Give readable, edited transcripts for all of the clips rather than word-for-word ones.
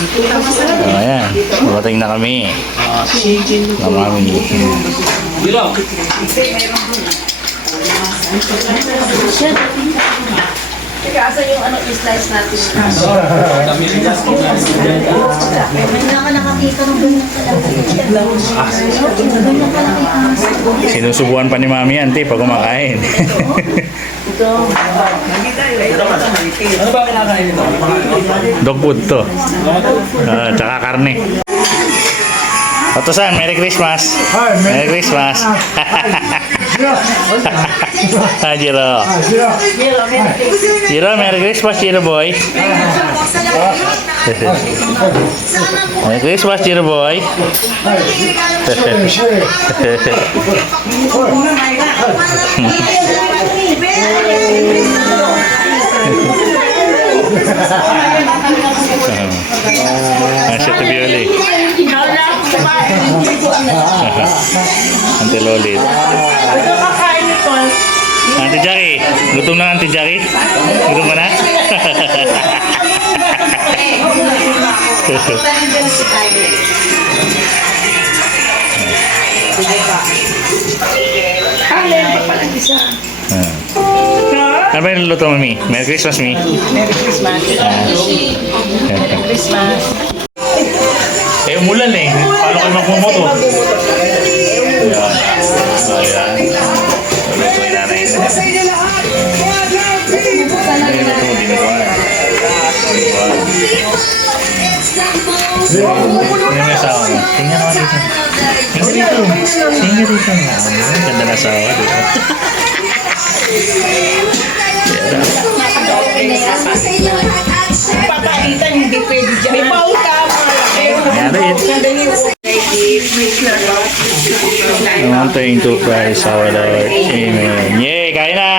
Ayan, dumating na kami. Na mami. Teka, asa yung i-slice natin? May nakakita ng ganyan pala. Sinusubuan pa ni mami yan, pag kumakain. Ano ba kinakain nito? Dog food to. Tsaka karne. Otosan, Merry Christmas. Merry Christmas. Jiro. Jiro, Merry Christmas, Jiro boy. Merry Christmas, Jiro boy. Masya to Bioli. Auntie Lolit. Auntie Jackie, gutom na Auntie Jackie? Gutom ka na? Ano ba yung luto mo, Mi? Merry Christmas, Mi. Merry Christmas. Merry Christmas. Eh, umulan eh. Paano kayo magmumoto? Ayan. Ayan. Ulit ko inanay na. Ayan ito, dinuwan. Ano yung asawa mo? Tingnan naman dito. Tingnan dito. Tingnan dito. Ang ganda na asawa dito. Papaitan, hindi pwede dyan. May baul ka, Naman tayong to prize our Lord. Amen. Yay! Kain na!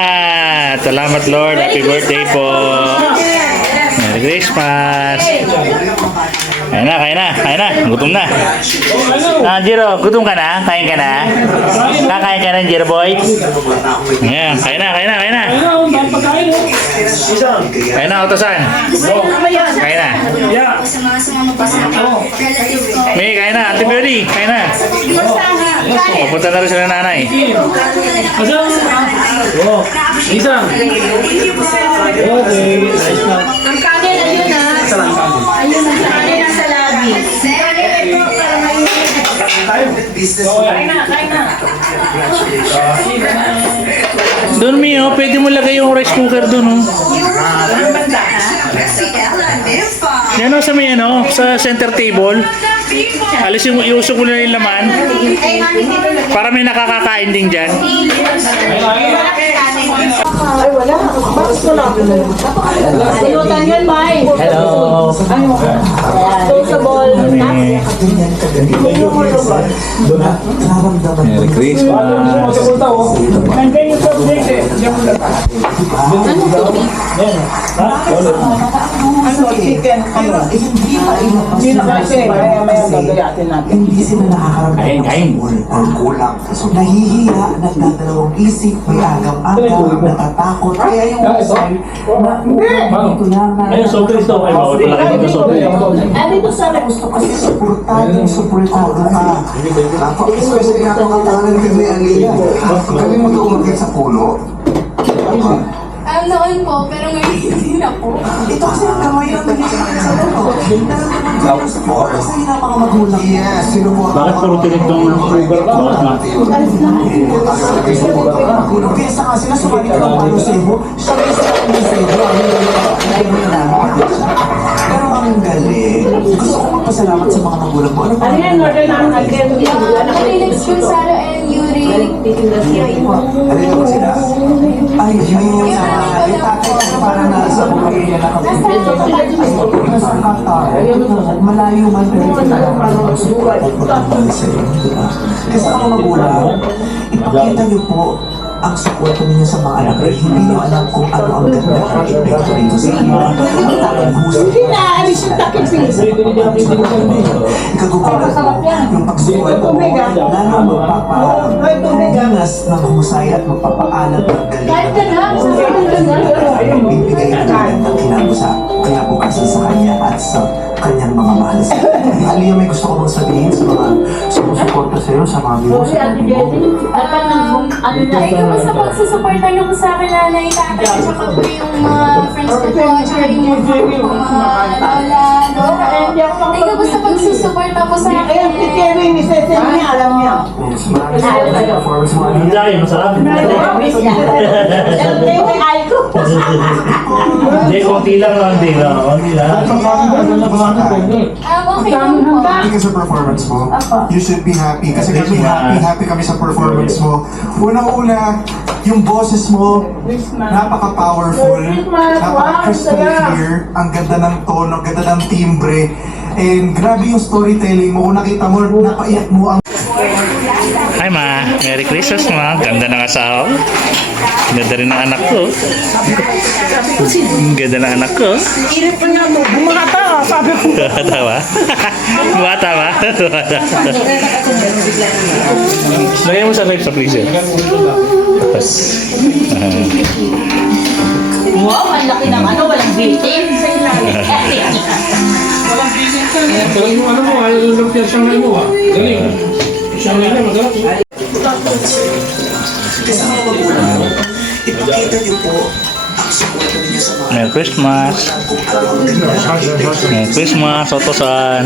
Salamat Lord. Happy birthday po. Merry Christmas. Kain na, kain na, kain na. Gutom na. Jiro, gutom ka na? Kain ka na? Kakain ka na, Jiro boy? Ayan, kain na, kain na, kain na. Kain na, Otosan. Kain na. May, kain na. Ate Bioli, kain na. Pupunta na rin sila nanay. Isang. Okay. ang kanin, ayun na. Ayun ang kanin nasa labi. Kain na, kain na. Doon, Mio, pwede mo lagay yung rice cooker doon, oh. Yan, oh, sa may, ano, sa center table. Alis yung iusok mo na yung laman. Para may nakakakain din dyan. Ay, wala. Bakit ko lang? Ayutan yan, May. Hello. Sociable. Merry Christmas. Nandiyan yung subject eh. Ano, chicken? Ano? Hindi na kasi. Maya gagayatin natin. Hindi sila nakakaramdam Kain, ng kain. sumul o kulang. Nahihiya, nagdadalawang isip, may agam-agam, natatakot. Kaya yung usay na ito yan. Ayun, soft drinks daw. Ay, bawal pala kayo ng soft drinks. Ano ito sa Gusto kasi suportado ka. Especially nga kung katangan kami ang liya. Kami mag-umakit sa puno. Alam noon po, pero ngayon hindi na po. Ito kasi ang kamay ng nagiging sa loob. Nararamdaman ko sa support kasi yung mga magulang. Yes, sino po? Bakit puro tinigtong ng sugar? Bakit nga? Magulang. Kaya sa kasi na sumali ka ng palo sebo, siya may isa ng sebo. Pero ang galing. Gusto ko magpasalamat sa mga magulang mo. Ano yan? Order na ang agad. Felix Gonzalo and Yuri. Alin ba sila? Ay, yun. Yung tatay ko parang nasa pamilya na kami. Nasa Qatar. Malayo man pero parang magsukat. Kasi ako magulang, ipakita niyo po ang suporta ninyo sa mga anak. Hindi niyo alam kung ano ang ganda ng epekto dito sa inyo. Ang talang gusto. Hindi na, alis yung takip face. Ikagugulat mo yung pagsukat mo, lalo magpapahingas ng husay at magpapaalam ng Kahit galing. ka na, sa Bibigay ang tulad ng kinabukasan sa kanya at sa kanyang mga mahal. Aliyah, may gusto ko bang sabihin sa mga sumusuporta sa'yo, sa mami mo, sa daddy mo? Ay, kamusta po susuporta niyo po sa akin nanay, tatay, at saka po yung mga friends ko po, at saka yung mga lola, lola. Ay, kamusta pag susuporta po sa Ayan, si akin? Kevin, ni Cecil niya, alam niya. Yes, maraming salamat sa performance mo, Ang Aliyah. dami, masarap. Hindi, konti lang lang din. Konti lang. Okay lang po. Happy ka sa performance mo. You should be happy. Kasi kami happy kami sa performance mo. Unang-una, yung boses mo, napaka-powerful, napaka-crystal clear, ang ganda ng tono, ang ganda ng timbre, and grabe yung storytelling mo. Kung nakita mo, napaiyak mo ang Hi ma, Merry Christmas ma. Ganda ng asawa ko. Ganda rin ng anak ko. Ganda ng anak ko. Init pa niya mo, bumata, sabi ko. Bata ba? Bata ba? Lagyan mo sa live sa freezer. Tapos, Wow, ang laki ng ano, walang bitin. Pero yung ano mo, yung lumpia siyang ngayon mo. Galing. Siyang ngayon, masarap. Kasi mga magulang mo, ipakita niyo po ang suporta ninyo sa mga Merry Christmas. kung ano ang ganda. Merry Christmas, Otosan.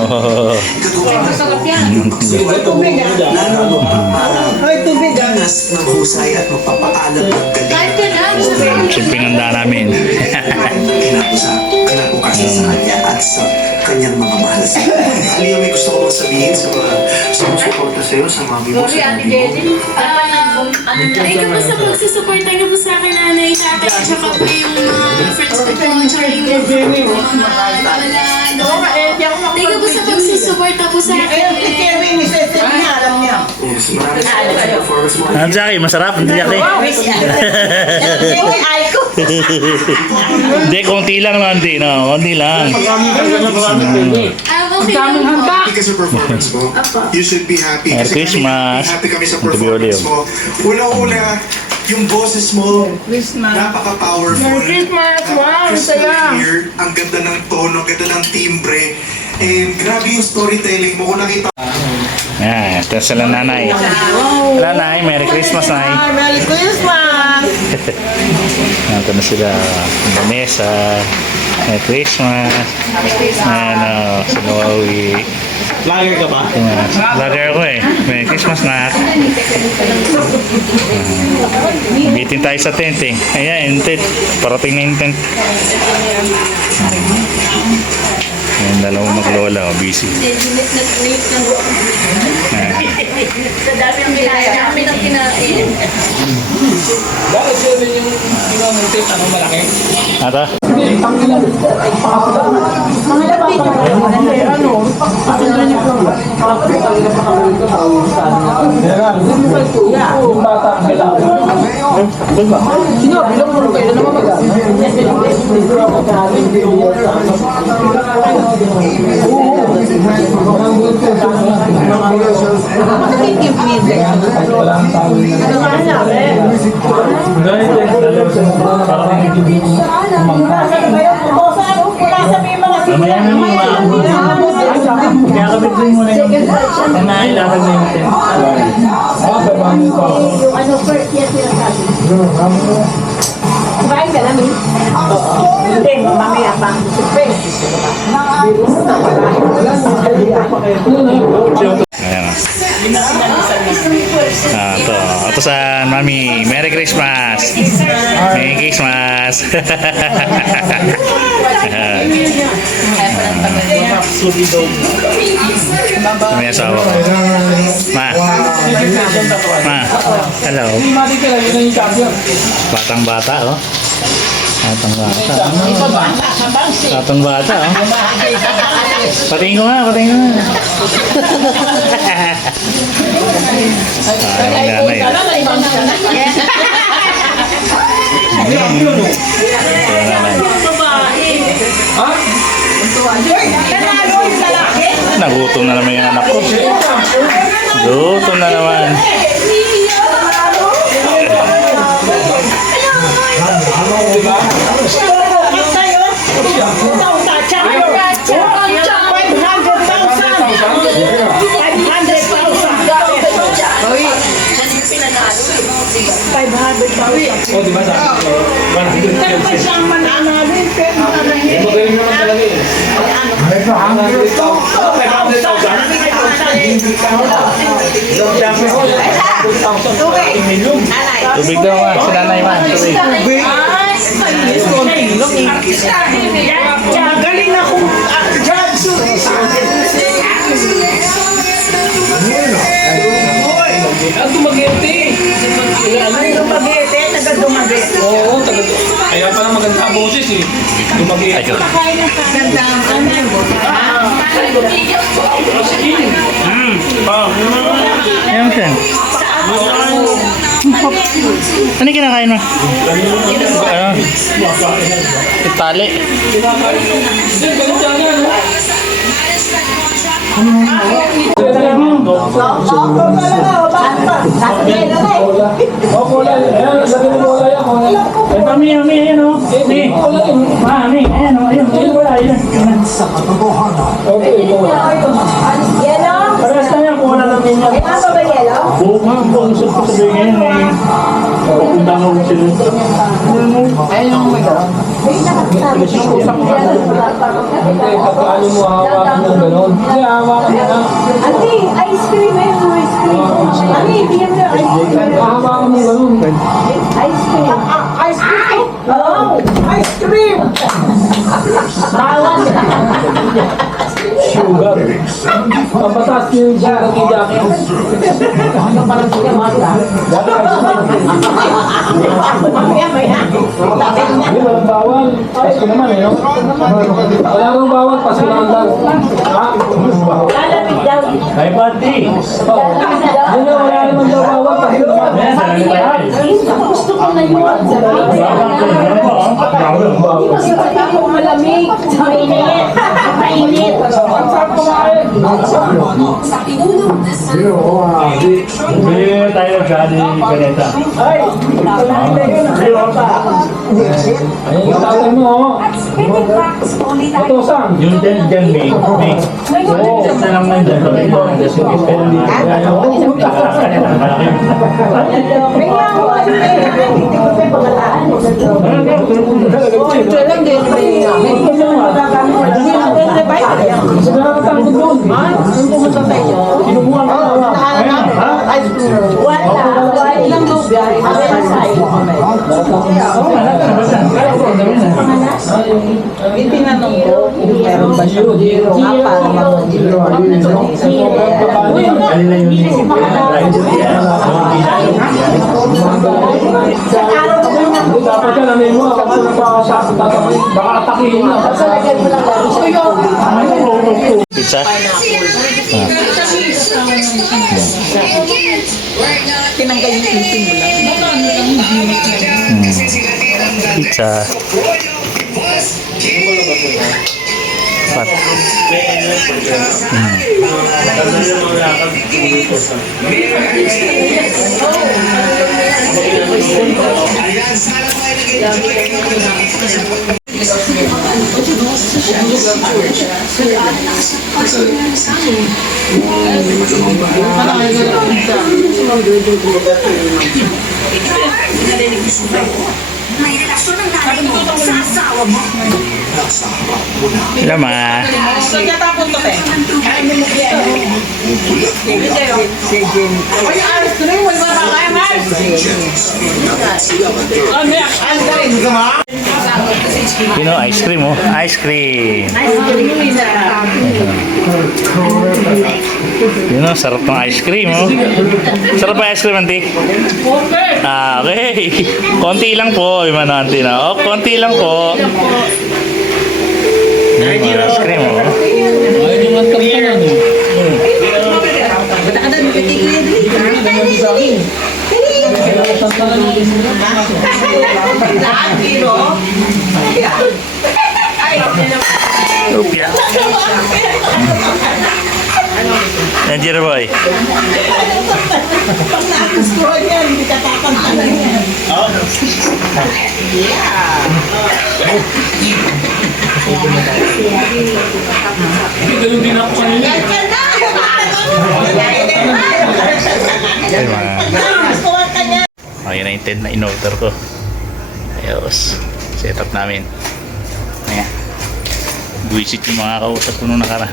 Oh. Ay, tubig ah. Mas maghusay at magpapaalam ng galing. Kahit ka na, Siyempre handa namin. Kinabukasan sa kanya at sa kanyang mga mahal sa Aliyah, may gusto ko bang sabihin sa mga sumusuporta sa'yo, sa mami mo, sa daddy mo? ay, kamusta pag susuporta niyo po sa akin nanay, tatay, at saka po yung mga friends ko po, at saka yung mga lola, lola. Ay, kamusta pag susuporta po sa Ayan, si akin? Kevin, ni Cecil niya, alam niya. Yes, maraming salamat sa performance mo. Ang Jackie, masarap. Hindi Jackie. Hindi, konti lang lang din. No? Konti lang. Okay lang po. Happy ka sa performance mo. You should be happy. Merry Kasi Christmas. happy kami sa Happy performance Olio. mo. Unang-una, yung boses mo, napaka-powerful. Merry Christmas! Wow, crystal saya! clear, ang ganda ng tono, ang ganda ng timbre, and grabe yung storytelling mo. Kung nakita Yan, ito sila nanay. Nanay, Merry Christmas, nay. Ay, Merry Christmas! Ito na sila. Vanessa. Merry Christmas. Ano, si Noe. Lager ka ba? Vlogger ako eh. Merry Christmas na. Meeting tayo sa tent eh. Ayan, yung tent. Parating na yung tent. Yung dalawang maglola, oh, busy. Sa dami ng kinain, dami ng kinain. Bakit yun yung pinamungkit? Ano malaki? Ata? Mamaya na mo Kaya kapit din mo na yung nailatag na yung tent. Yung ano, first year sinasabi. Kumain ka namin? Hindi, mamaya pa. Ayan o. Ito. Ito sa mami. Merry Christmas. Merry Christmas. May asawa ko. Ma. Ma. Hello. Batang bata oh. Batang bata. Batang bata oh. Patingin ko nga, patingin ko nga. Ang nanay. Nagutom na naman yung anak ko. Gutom na naman. Oh, di ba sabi ko? 100 Tapos siyang mananalin, pero mananalin. Magaling naman talaga eh. 500,000. Tubig daw nga, si Nanay Man. Tubig. Galing akong judge. Ang dumagete. Ay, dumagete, taga-dumagete. Oo, kaya pala maganda ang boses eh. Dumagete. Ganda ang Ayan siya. Ano yung kinakain mo? Ano? Itali. Sa katotohanan, Paano mo hawakan ng gano'n? Hindi, hawakan mo na. Ate, ice cream eh, ice cream. Ate, bigyan mo ng ice cream. Hawakan mo gano'n. Ice cream. ice cream. Oh, ice cream. Bawal. Sugar. Papatas yung sugar kay Jackie. Hindi, walang bawal. Pasko naman eh, no? Wala kang bawal, pasko naman lang. Ha? Lalapit daw. Ay, pati. Hindi na, wala naman daw bawal, pasko naman. Gusto ko na yun. Sabi ko malamig. Mainit. Mainit. Bili tayo Johnny Caneta. Ayun yung tatay mo, oh. Ito, Sam. Yung dyan, May. Oo, na lang nandyan. Ito, just in case kayo dito. Kasi nakakatakot doon. Sinubukan ka na. Wala. Ilang lugar. Itinanong ko kung meron ba siya zero nga para mag-zero. Dapat ka namin mo, kapag nagpapasakot tatapos, baka atakihin na. Pizza? Tinanggal yung itin mo lang. Pizza. Pat. May relasyon ng nanay mo sa asawa mo. Lama. Nagkatapon to, te. Ay, mo kaya. Si Jen. Ay, ice cream. Wala ba kaya, Mars? Pino, ice cream oh. Ice cream. Yun oh, sarap ng ice cream oh. Sarap pa ice cream, auntie? Ah, okay. Konti lang po, yung mga auntie na. Oh, konti lang po. Ice cream oh. Ayun yung antap ka lang. Lupia. Yan, Jiro boy. Pag nakagustuhan yan, hindi ka tatantanan yan. Ganun din ako kanina. Ay, mga. Gustuhan ka niya. Okay na yung tent na in-order ko. Ayos. Set up namin. Ayan. Buisit yung mga kausap ko nung nakaraan.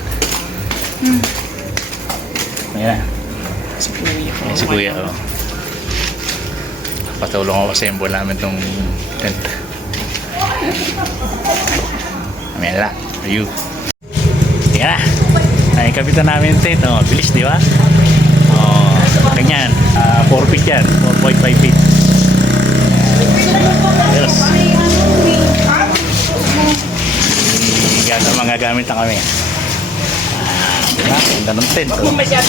Ayan na. Ayan si Kuya. Oh. Patulong ako assemble namin tong tent. Ayan na. Ayun. Ayan na. Ay, kapitan namin yung tent. Oh, bilis, di ba? Oh, ganyan. 4 feet yan. 4.5 feet. Yes. Ganda mga gamit na kami. Ganda ng tent. Oh. Yes.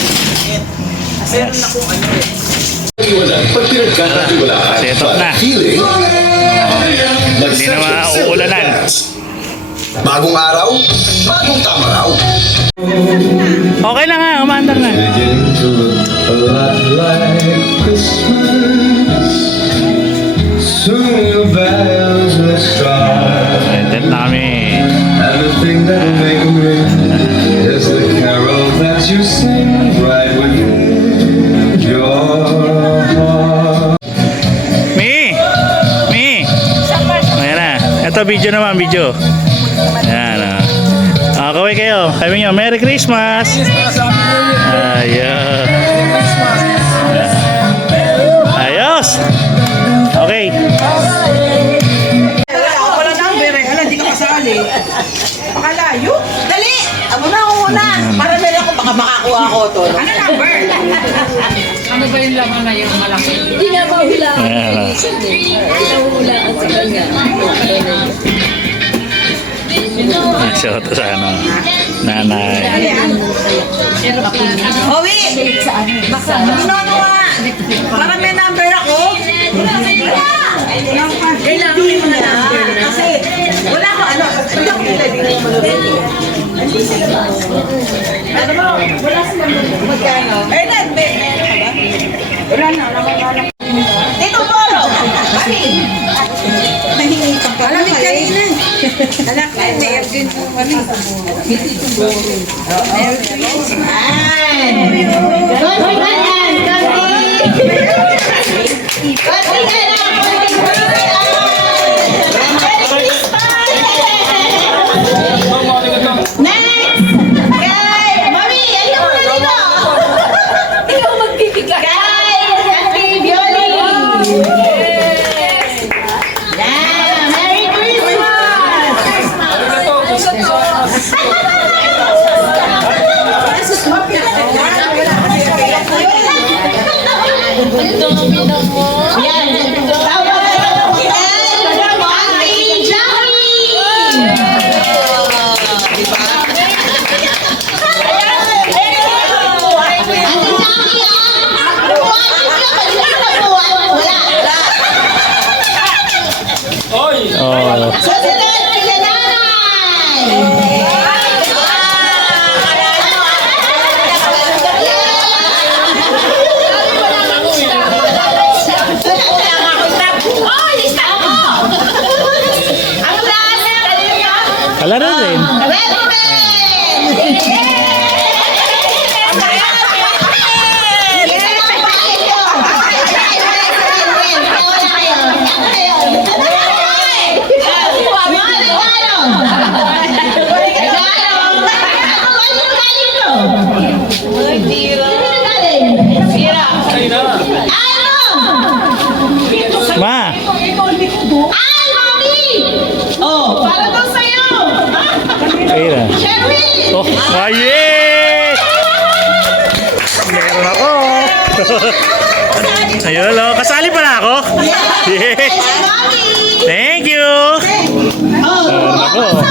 Set up na. Hindi na mauulanan. Bagong araw, bagong tamaraw. Okay na nga, umandar na. Tent namin. Everything that'll make them ring is the carol that you sing right within your heart. Mi! Ayan na. Ito video naman, video. Ayan na. Kaway kayo. Sabi nyo, Merry Christmas! Ayos. Ayos! Okay. Wala na ang bere. Wala, hindi ka kasali. Pakalayo. Dali! Amo na ako muna. Para meron ako, baka makakuha ako to. Ano number? Ano ba yung laman na yung malaki? Hindi nga mahulaan. Ayan na. Nahuhulaan sa kanya. Shout out sa ano, nanay. Owi! Para may number ako. Kailangan mo na number. Kasi wala ko ano. Hindi ako pwedeng ano mo? Wala silang magkano. Eh, meron ka ba? Wala na. Dito, Polo! Mami! Nahingi ka pa. Alam, kanina. Anak, may urgent po kami. Ikaw magbibigay. Oh. Wala na rin. Ma! Oh, para daw sa'yo. Ayun na. Sherry! Oh, ayy! Meron ako. Ayun, oh. Kasali pala ako. Yeah. Thank you. Meron ako.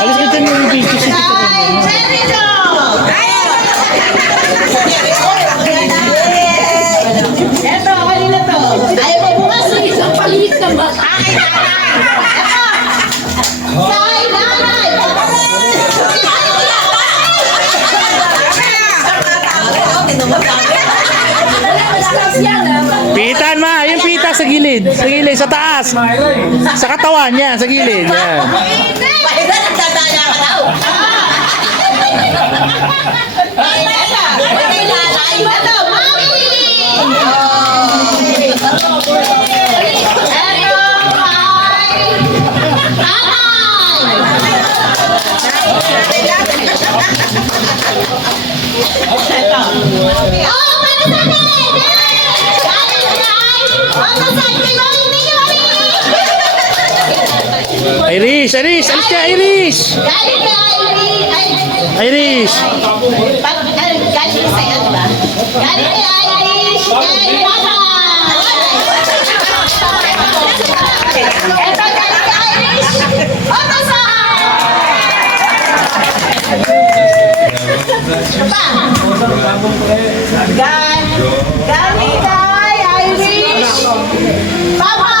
Alis ka dyan yung video si Eto, kanina to. Ayaw mo bukas ng isang palit na ba? gilid. Sa gilid, sa taas. Sa katawan niya, sa gilid. Yan. Bakit na nagdadaya ka daw? Ay, nala. Ay, lalay ba daw? Mami! Irish, Irish, alis ka, Irish. Irish. Galing kay Irish! Papa,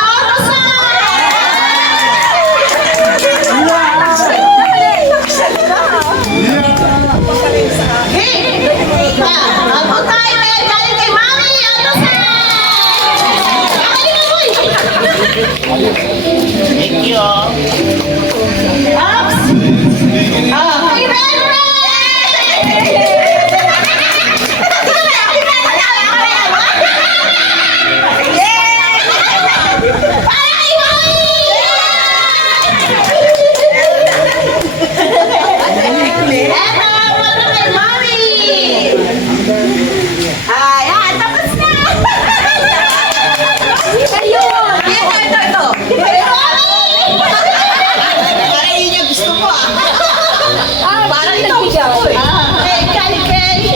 thank you. Ups.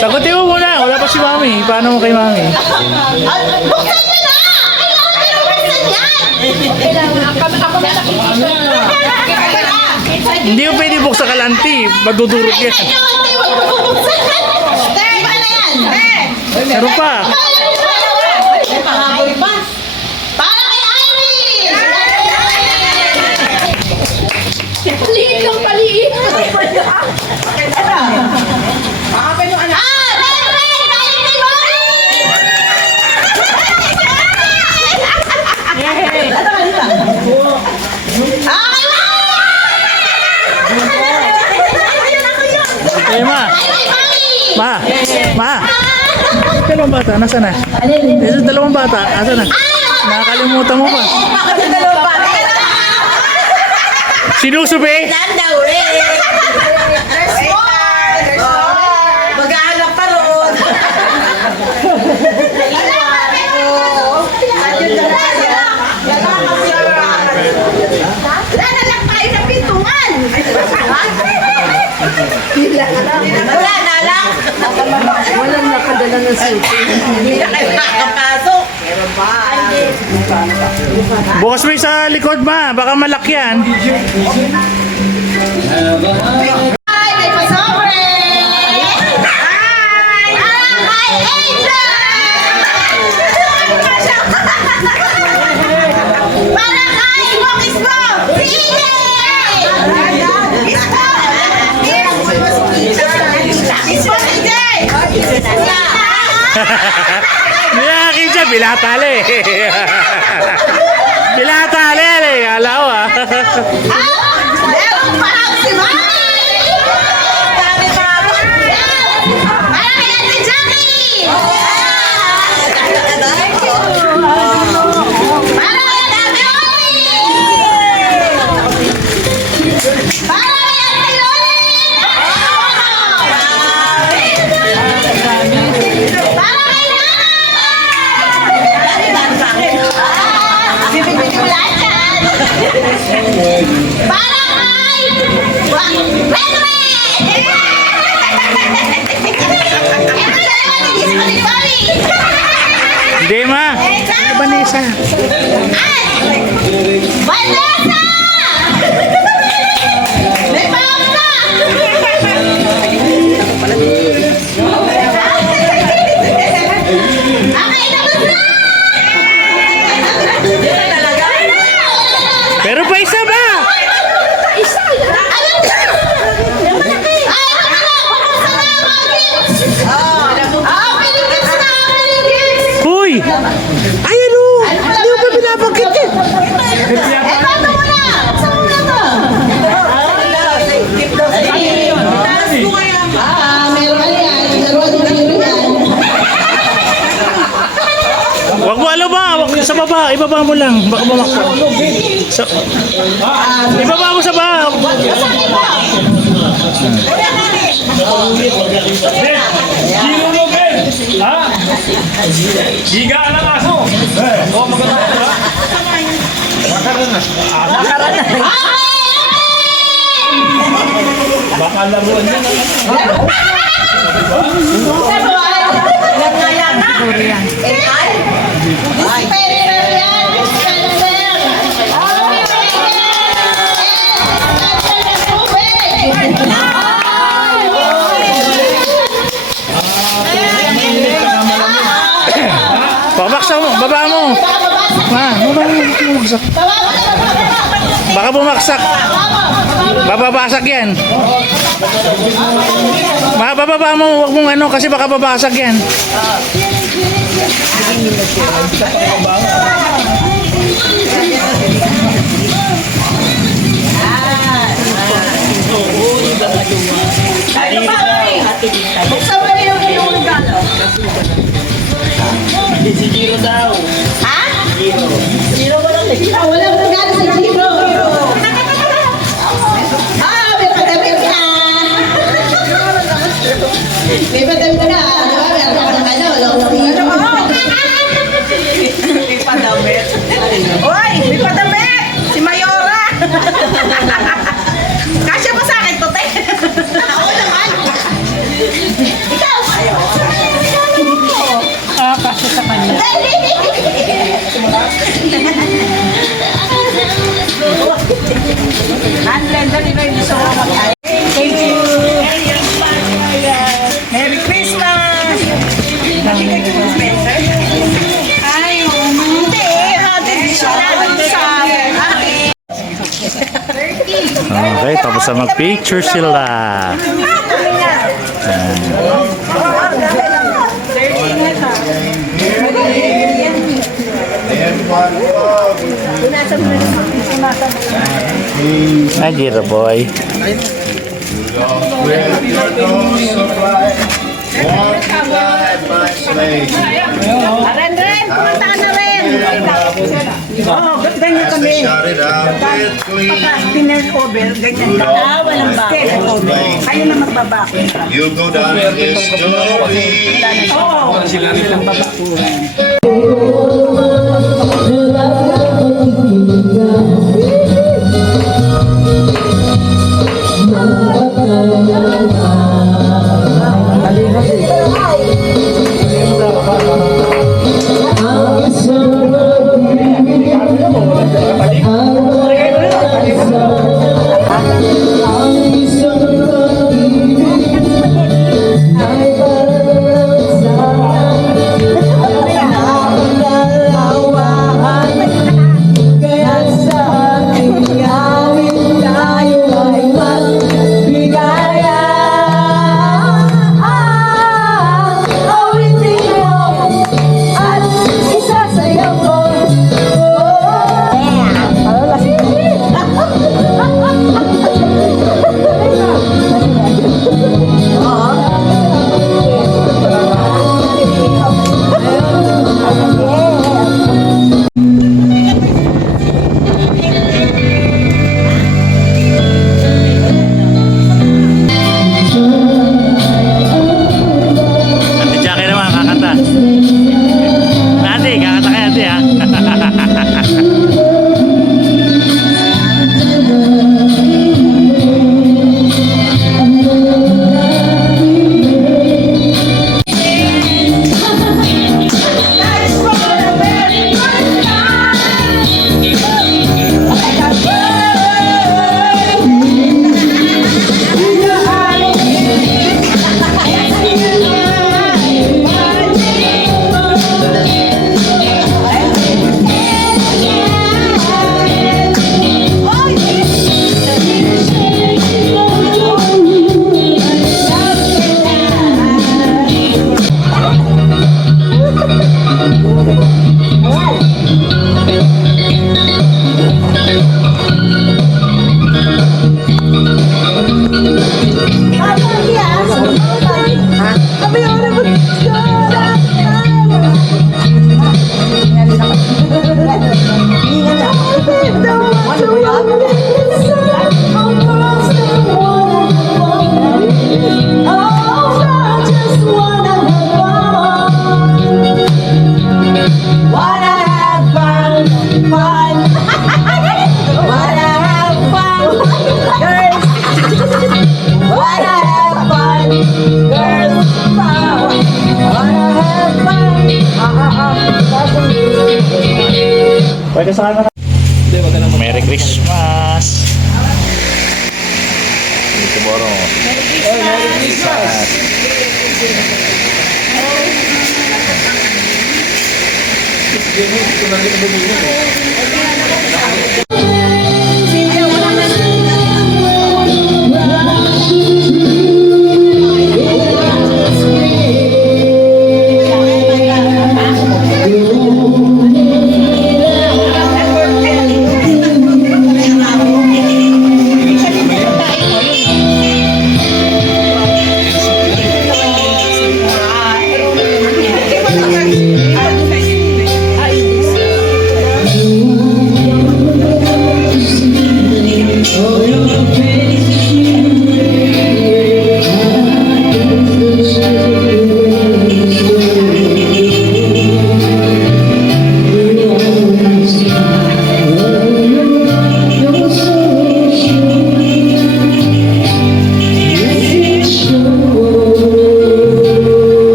Sagutin mo muna. Wala pa si Mami. Paano mo kay Mami? Buksan mo na! Kailangan buksan yan! Hindi mo pwede buksan kalanti. Madudurog yan. Iba na yan! Meron pa. Para kay Irish! Liit lang paliit. Eh, Ma. Ma. Ma. Dalawang bata. Nasaan na? Yung dalawang bata. Nasaan na? Nakakalimutan mo pa. Bakit yung dalawang bata? Sinusubi? Nandaw eh! There's more! There's more! Maghahanap pa roon! Lalak tayo sa pintuan! Wala, nalak! Walang nakadala ng susi. Hindi na kayo nakapasok. Bukas mo yung sa likod, Ma. Baka malakyan. Hi, may pasobre! Hi! Hi, Angel! Para kay Ismo! Sige! Ismo, sige! Niyaki siya, bilatali. Bilatali, alaw ah. Meron pa si Mami! Dami pa ako! Para kay Ate Jackie! Para kay Ate Mami! Para kay Ate Loli! Para kay Nana! Bibigyan mo lahat yan! Para kay Hindi, Ma. Vanessa. Vanessa! May papa! Okay, tapos na! Talaga? Pero pa isa ba? Isa lang! Ayun! Ay, ano na? Buksan na ang mga gifts! Pinigits na! Pinigits! Huy! Ay, ano? Hindi mo pa ibaba mo lang. Baka bumaksak. So, ibaba mo sa baba. Gino mo, Ben! Ha? Giga ng aso! Oh, maganda ha? Baka laruan yan. Babaksak mo, baba mo. Baba mo, bumagsak. Baka bumaksak. Bababasag yan. Bababa mo, huwag mong ano, kasi baka babasag yan. Walang regalo sa Giro. May padamit ka. May padamit ka. May padamit. Oy, may padamit. Si Mayora. Kasya mo sa akin, Tote. Ako naman. Ikaw. Kasya sa kanya. Thank you. Merry Christmas! Ay, hindi. Hatid siya sa akin. Okay, tapos na mag-picture sila. Hi, Giro boy. Ren, pumunta ka na rin. Oo, ganyan kami. Pinag-over, ganyan ka. Walang bako. Kayo na magbabako. You'll go down in history. Oo. Sila rin lang babakuran. Pwede sa kanan. Merry Christmas! Dito Boro. Merry Christmas!